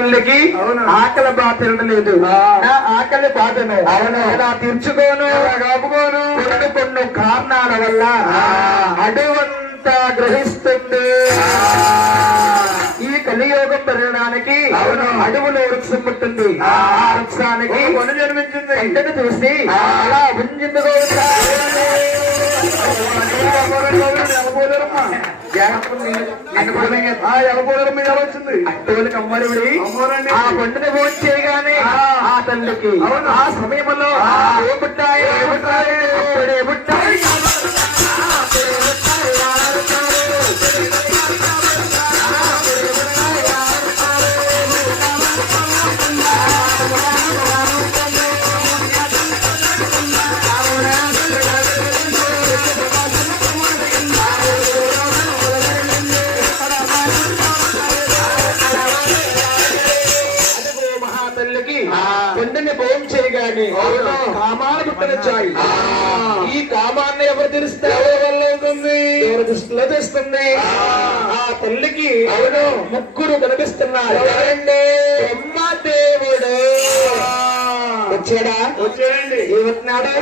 ఆకలి బాధ తినలేదు. నా ఆకలి బాధను ఎలా తీర్చుకోను కాపుకోను కొన్ని కారణాల వల్ల అడువంతా గ్రహిస్తుంది. ఈ కలియోగం పెరగడానికి అడవులో వృక్షం పుట్టింది. ఆ వృక్షానికి కొను జన్మించింది. ఎండను చూసి అలా ఉంజిందుకోవచ్చు. అట్టోళ్ళకి అమ్మరుడి ఆ పండుగ భోజనం చేయగానే ఆ తల్లికి ఆ సమయంలో పుట్టాయి అప్పుడే పుట్టాయి. కొండని భోజనం చేయగానే కామాలు పుట్టనొచ్చాయి. ఈ కామాన్ని ఎవరు తెలుస్తే ఎవరి దృష్టిలో తెస్తుంది. ఆ తల్లికి ముగ్గురు కనిపిస్తున్నారు. బ్రహ్మదేవుడు వచ్చాడా? వచ్చాడండి. ఏమన్నాడు?